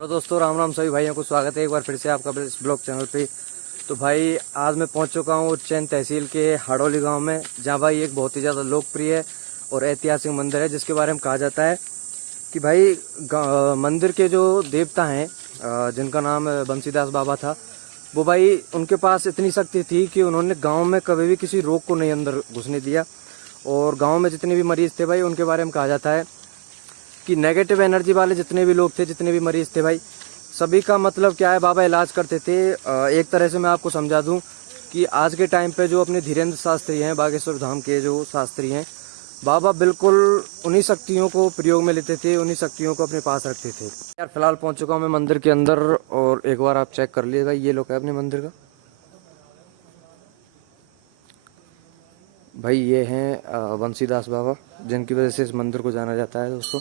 तो दोस्तों राम राम सभी भाइयों को स्वागत है एक बार फिर से आपका इस ब्लॉग चैनल पे। तो भाई आज मैं पहुंच चुका हूं उज्जैन तहसील के हाड़ौली गांव में, जहां भाई एक बहुत ही ज़्यादा लोकप्रिय और ऐतिहासिक मंदिर है जिसके बारे में कहा जाता है कि भाई मंदिर के जो देवता हैं जिनका नाम बंसीदास बाबा था, वो भाई उनके पास इतनी शक्ति थी कि उन्होंने गाँव में कभी भी किसी रोग को नहीं अंदर घुसने दिया। और गाँव में जितने भी मरीज थे भाई उनके बारे में कहा जाता है कि नेगेटिव एनर्जी वाले जितने भी लोग थे, जितने भी मरीज थे भाई, सभी का मतलब क्या है, बाबा इलाज करते थे। एक तरह से मैं आपको समझा दूं कि आज के टाइम पे जो अपने धीरेन्द्र शास्त्री हैं, बागेश्वर धाम के जो शास्त्री हैं, बाबा बिल्कुल उन्हीं शक्तियों को प्रयोग में लेते थे, उन्हीं शक्तियों को अपने पास रखते थे। यार फिलहाल पहुंच चुका हूँ मैं मंदिर के अंदर और एक बार आप चेक कर लीजिएगा, ये लोग है अपने मंदिर का। भाई ये हैं बंसीदास बाबा, जिनकी वजह से इस मंदिर को जाना जाता है दोस्तों।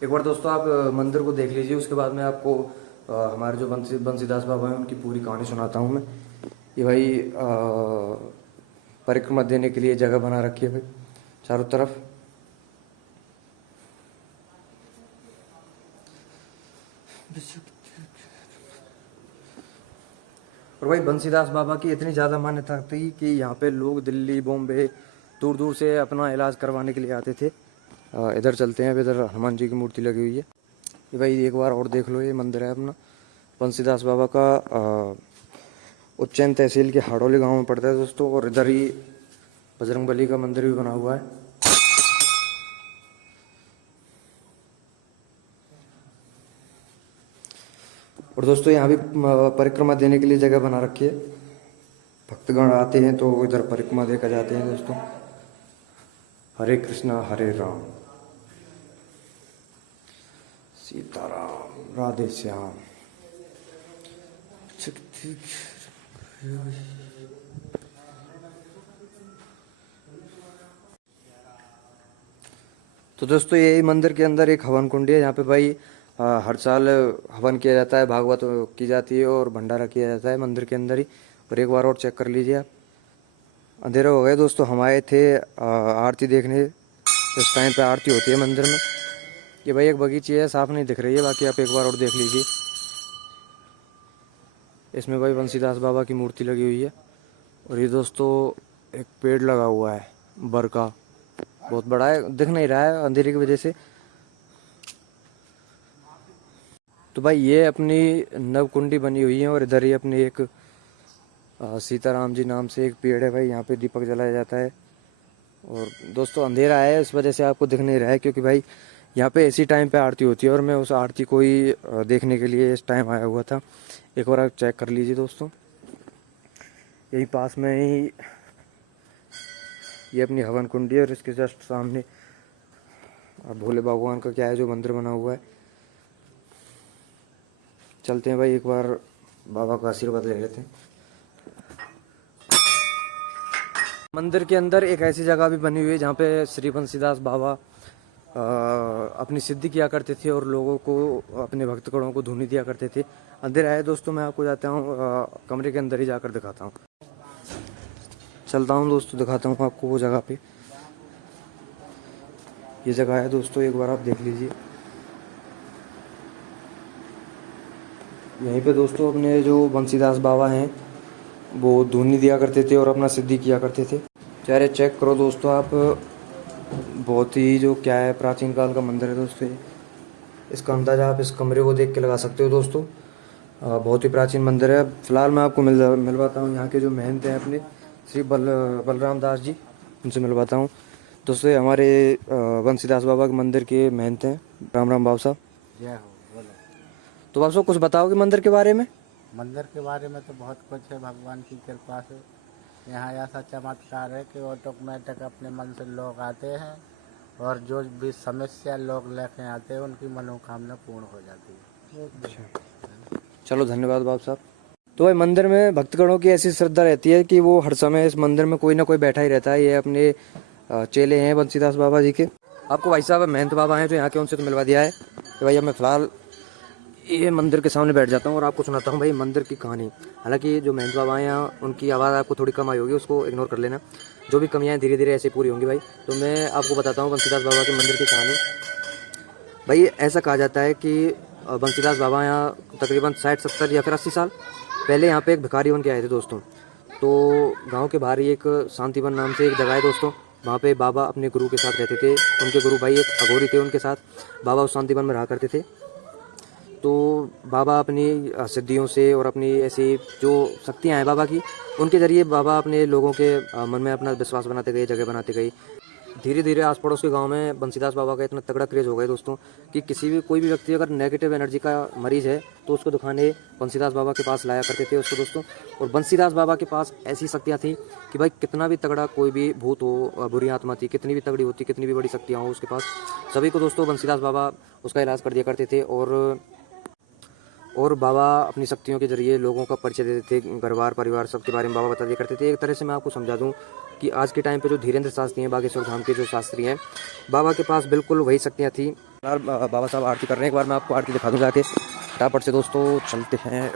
एक बार दोस्तों आप मंदिर को देख लीजिए, उसके बाद मैं आपको हमारे जो बंसीदास बाबा हैं उनकी पूरी कहानी सुनाता हूँ मैं। ये भाई परिक्रमा देने के लिए जगह बना रखी है भाई चारों तरफ। और भाई बंसीदास बाबा की इतनी ज़्यादा मान्यता थी कि यहाँ पे लोग दिल्ली बॉम्बे दूर दूर से अपना इलाज करवाने के लिए आते थे। इधर चलते हैं, अब इधर हनुमान जी की मूर्ति लगी हुई है। ये भाई एक बार और देख लो, ये मंदिर है अपना बंसीदास बाबा का, उज्जैन तहसील के हाड़ौली गांव में पड़ता है दोस्तों। और इधर ही बजरंगबली का मंदिर भी बना हुआ है। और दोस्तों यहाँ भी परिक्रमा देने के लिए जगह बना रखी है, भक्तगण आते हैं तो इधर परिक्रमा देकर जाते हैं दोस्तों। हरे कृष्णा हरे राम सीताराम राधे श्याम। तो दोस्तों यही मंदिर के अंदर एक हवन कुंडी है, जहाँ पे भाई हर साल हवन किया जाता है, भागवत की जाती है और भंडारा किया जाता है मंदिर के अंदर ही। और एक बार और चेक कर लीजिए आप। अंधेरा हो गया दोस्तों, हम आए थे आरती देखने, इस टाइम पे आरती होती है मंदिर में। ये भाई एक बगीची है, साफ नहीं दिख रही है, बाकी आप एक बार और देख लीजिए। इसमें भाई बंसीदास बाबा की मूर्ति लगी हुई है। और ये दोस्तों एक पेड़ लगा हुआ है बर का, बहुत बड़ा है, दिख नहीं रहा है अंधेरे की वजह से। तो भाई ये अपनी नवकुंडी बनी हुई है और इधर ही अपनी एक सीताराम जी नाम से एक पेड़ है भाई, यहाँ पे दीपक जलाया जाता है। और दोस्तों अंधेरा है, इस वजह से आपको दिख नहीं रहा है, क्योंकि भाई यहाँ पे इसी टाइम पे आरती होती है और मैं उस आरती को ही देखने के लिए इस टाइम आया हुआ था। एक बार आप चेक कर लीजिए दोस्तों, यही पास में ही ये अपनी हवन कुंडी है और इसके जस्ट सामने भोले भगवान का क्या है जो मंदिर बना हुआ है। चलते हैं भाई, एक बार बाबा का आशीर्वाद ले लेते हैं। मंदिर के अंदर एक ऐसी जगह भी बनी हुई है जहाँ पे श्री बंसीदास बाबा अपनी सिद्धि किया करते थे और लोगों को, अपने भक्तगणों को धुनी दिया करते थे। अंधेरा है दोस्तों, मैं आपको जाता हूँ कमरे के अंदर ही जाकर दिखाता हूँ। चलता हूँ दोस्तों, दिखाता हूँ आपको वो जगह पे। ये जगह है दोस्तों, एक बार आप देख लीजिए। यहीं पे दोस्तों अपने जो बंसीदास बाबा हैं वो धुनी दिया करते थे और अपना सिद्धि किया करते थे। चाहे चेक करो दोस्तों आप, बहुत ही जो क्या है प्राचीन काल का मंदिर है दोस्तों। इसका अंदाजा आप इस कमरे को देख के लगा सकते हो दोस्तों, बहुत ही प्राचीन मंदिर है। फिलहाल मैं आपको मिलवाता हूँ यहाँ के जो महंत हैं अपने श्री बलराम दास जी, उनसे मिलवाता हूँ दोस्तों। ये हमारे बंसीदास बाबा के मंदिर के महंत हैं। राम राम बाबू साहब। जय हो। बोलो। तो बाबू साहब कुछ बताओगे मंदिर के बारे में? मंदिर के बारे में तो बहुत कुछ है, भगवान की कृपा से यहाँ ऐसा चमत्कार है कि ऑटोमेटिक अपने मन से लोग आते हैं और जो भी समस्या लोग लेके आते हैं उनकी मनोकामना पूर्ण हो जाती है। अच्छा, चलो धन्यवाद बाबू साहब। तो भाई मंदिर में भक्तगणों की ऐसी श्रद्धा रहती है कि वो हर समय इस मंदिर में कोई ना कोई बैठा ही रहता है। ये अपने चेले हैं बंसीदास बाबा जी के। आपको भाई साहब महंत बाबा हैं जो यहाँ के, उनसे तो मिलवा दिया है। तो भाई अब मैं फिलहाल ये मंदिर के सामने बैठ जाता हूँ और आपको सुनाता हूँ भाई मंदिर की कहानी। हालांकि जो महंत बाबा हैं यहाँ, उनकी आवाज़ आपको थोड़ी कम आई होगी, उसको इग्नोर कर लेना। जो भी कमियाँ हैं धीरे धीरे ऐसे पूरी होंगी भाई। तो मैं आपको बताता हूँ बंसीदास बाबा के मंदिर की कहानी। भाई ऐसा कहा जाता है कि बंसीदास बाबा यहाँ तकरीबन 60-70 या फिर 80 साल पहले यहाँ पे एक भिखारी बन के आए थे दोस्तों। तो गांव के बाहर ही एक शांतिवन नाम से एक जगह है दोस्तों, वहाँ पे बाबा अपने गुरु के साथ रहते थे। उनके गुरु भाई एक अघोरी थे, उनके साथ बाबा उस शांतिवन में रहा करते थे। तो बाबा अपनी सिद्धियों से और अपनी ऐसी जो शक्तियाँ हैं बाबा की, उनके ज़रिए बाबा अपने लोगों के मन में अपना विश्वास बनाते गए, जगह बनाते गए। धीरे धीरे आस पड़ोस के गांव में बंसीदास बाबा का इतना तगड़ा क्रेज़ हो गया दोस्तों कि कोई भी व्यक्ति अगर नेगेटिव एनर्जी का मरीज़ है तो उसको दिखाने बंसीदास बाबा के पास लाया करते थे उसको दोस्तों। और बंसीदास बाबा के पास ऐसी शक्तियाँ थी कि भाई कितना भी तगड़ा कोई भी भूत हो, बुरी आत्मा थी, कितनी भी तगड़ी होती, कितनी भी बड़ी शक्तियाँ हो उसके पास, सभी को दोस्तों बंसीदास बाबा उसका इलाज कर दिया करते थे। और बाबा अपनी शक्तियों के जरिए लोगों का परिचय देते थे, घर-बार परिवार सबके बारे में बाबा बता दिया करते थे। एक तरह से मैं आपको समझा दूं कि आज के टाइम पे जो धीरेन्द्र शास्त्री हैं, बागेश्वर धाम के जो शास्त्री हैं, बाबा के पास बिल्कुल वही शक्तियाँ थी। यार बाबा साहब आरती कर रहे हैं, एक बार मैं आपको आरती दिखा दूँ जाके। फटाफट से दोस्तों चलते हैं।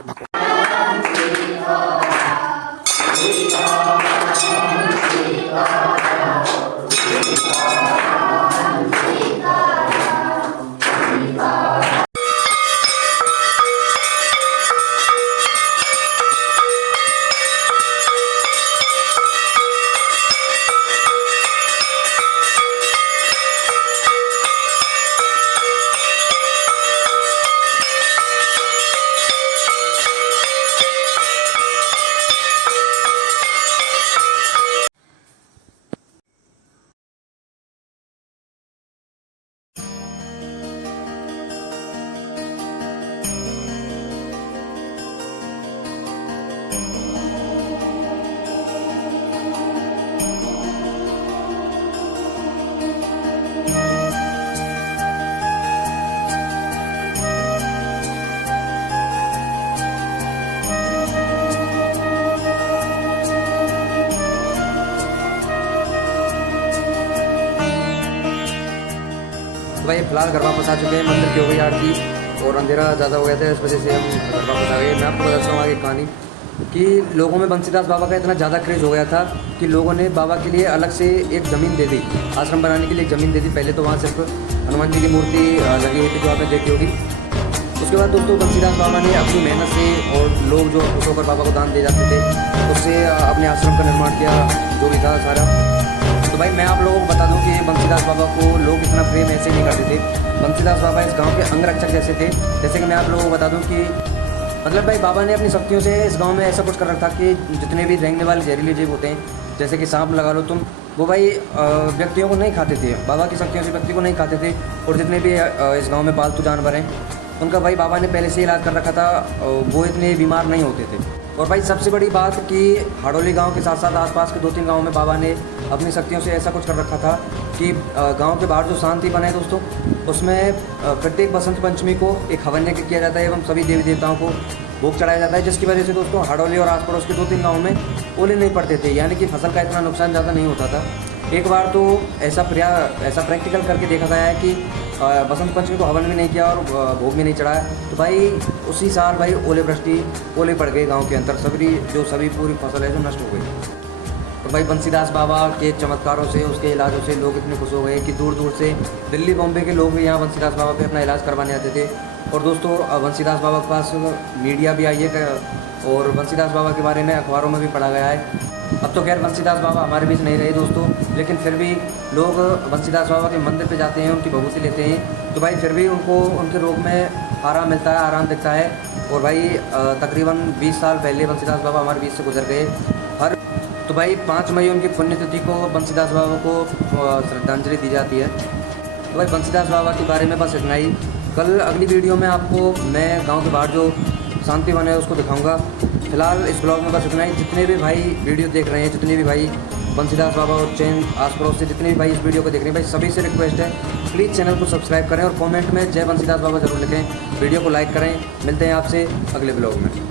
भाई फिलहाल घर वापस आ चुके हैं, मंदिर की हो गई आरती और अंधेरा ज़्यादा हो गया था, इस वजह से हम घर वापस आ गए। मैं आपको बताता हूँ आगे कहानी कि लोगों में बंसीदास बाबा का इतना ज़्यादा क्रेज़ हो गया था कि लोगों ने बाबा के लिए अलग से एक ज़मीन दे दी, आश्रम बनाने के लिए एक ज़मीन दे दी। पहले तो वहाँ सिर्फ हनुमान जी की मूर्ति लगी हुई थी जो आपने देखी होगी। उसके बाद दोस्तों बंसीदास बाबा ने अपनी मेहनत से और लोग जो खुश होकर बाबा को दान दे जाते थे उससे अपने आश्रम का निर्माण किया, जो भी था सारा। तो भाई मैं आप लोगों को बता दूं कि बंसीदास बाबा को लोग इतना प्रेम ऐसे नहीं करते थे। बंसीदास बाबा इस गांव के अंगरक्षक जैसे थे। जैसे कि मैं आप लोगों को बता दूं कि मतलब भाई बाबा ने अपनी शक्तियों से इस गांव में ऐसा कुछ कर रखा कि जितने भी रेंगने वाले जहरीले जीव होते हैं, जैसे कि सांप लगा लो तुम, वो भाई व्यक्तियों को नहीं खाते थे। बाबा की शक्तियों से व्यक्ति को नहीं खाते थे। और जितने भी इस गाँव में पालतू जानवर हैं उनका भाई बाबा ने पहले से इलाज कर रखा था, वो इतने बीमार नहीं होते थे। और भाई सबसे बड़ी बात कि हाड़ौली गांव के साथ साथ आसपास के 2-3 गांवों में बाबा ने अपनी शक्तियों से ऐसा कुछ कर रखा था कि गांव के बाहर जो शांति बने दोस्तों, उसमें प्रत्येक बसंत पंचमी को एक हवन यज्ञ किया जाता है एवं सभी देवी देवताओं को भोग चढ़ाया जाता है, जिसकी वजह से दोस्तों हाड़ौली और आस पड़ोस के 2-3 गाँव में ओले नहीं पड़ते थे, यानी कि फसल का इतना नुकसान ज़्यादा नहीं होता था। एक बार तो ऐसा प्रैक्टिकल करके देखा गया है कि बसंत पंचमी को हवन भी नहीं किया और भोग भी नहीं चढ़ाया, तो भाई उसी साल भाई ओले पड़ गए गांव के अंदर, सभी पूरी फसल है जो नष्ट हो गई। तो भाई बंसीदास बाबा के चमत्कारों से, उसके इलाजों से लोग इतने खुश हो गए कि दूर दूर से दिल्ली बॉम्बे के लोग भी यहाँ बंसीदास बाबा पे अपना इलाज करवाने आते थे। और दोस्तों बंसीदास बाबा के पास मीडिया भी आई है और बंसीदास बाबा के बारे में अखबारों में भी पढ़ा गया है। अब तो खैर बंसीदास बाबा हमारे बीच नहीं रहे दोस्तों, लेकिन फिर भी लोग बंसीदास बाबा के मंदिर पे जाते हैं, उनकी भभूति लेते हैं, तो भाई फिर भी उनको उनके रोग में आराम मिलता है, आराम दिखता है। और भाई तकरीबन 20 साल पहले बंसीदास बाबा हमारे बीच से गुजर गए। तो भाई 5 मई उनकी पुण्यतिथि को बंसीदास बाबा को श्रद्धांजलि दी जाती है। तो भाई बंसीदास बाबा के बारे में बस इतना ही। कल अगली वीडियो में आपको मैं गांव के बाहर जो शांति वन है उसको दिखाऊंगा। फिलहाल इस ब्लॉग में बस इतना ही। जितने भी भाई वीडियो देख रहे हैं, जितने भी भाई बंसीदास बाबा और चैन आस पड़ोस से जितने भी भाई इस वीडियो को देख रहे हैं, भाई सभी से रिक्वेस्ट है प्लीज़ चैनल को सब्सक्राइब करें और कमेंट में जय बंसीदास बाबा जरूर लिखें। वीडियो को लाइक करें। मिलते हैं आपसे अगले ब्लॉग में।